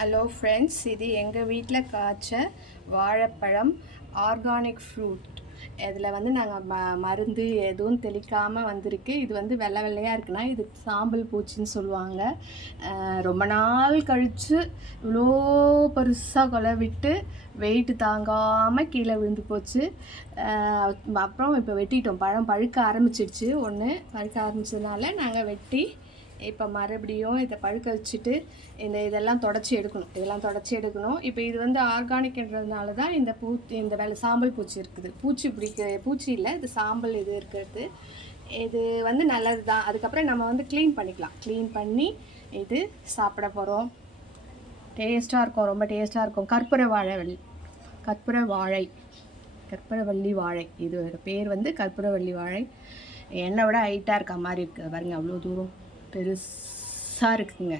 Hello friends, இது எங்கள் வீட்டில் காய்ச்ச வாழைப்பழம் ஆர்கானிக் ஃப்ரூட். இதில் வந்து நாங்கள் மருந்து எதுவும் தெளிக்காமல் வந்திருக்கு. இது வந்து வெள்ளை வெள்ளையாக இருக்குன்னா இது சாம்பல் பூச்சின்னு சொல்லுவாங்க. ரொம்ப நாள் கழித்து இவ்வளோ பெருசாக கொலை விட்டு வெயிட்டு தாங்காமல் கீழே விழுந்து போச்சு. அப்புறம் இப்போ வெட்டிட்டோம். பழம் பழுக்க ஆரம்பிச்சிடுச்சு. ஒன்று பழுக்க ஆரம்பிச்சதுனால நாங்கள் வெட்டி இப்போ மறுபடியும் இதை பழுக்க வச்சுட்டு இதெல்லாம் தொடச்சி எடுக்கணும். இப்போ இது வந்து ஆர்கானிக்ன்றதுனால தான் இந்த சாம்பல் பூச்சி இருக்குது. பூச்சி இல்லை, இது சாம்பல் இது இருக்கிறது. இது வந்து நல்லது தான். அதுக்கப்புறம் நம்ம வந்து க்ளீன் பண்ணி இது சாப்பிட போகிறோம். டேஸ்ட்டாக இருக்கும், ரொம்ப டேஸ்ட்டாக இருக்கும். கற்பூரவள்ளி வாழை. இது பேர் வந்து கற்பூரவள்ளி வாழை. என்னை விட ஹைட்டாக இருக்க மாதிரி இருக்குது பாருங்க, அவ்வளோ தூரம் பெருசாக இருக்குங்க.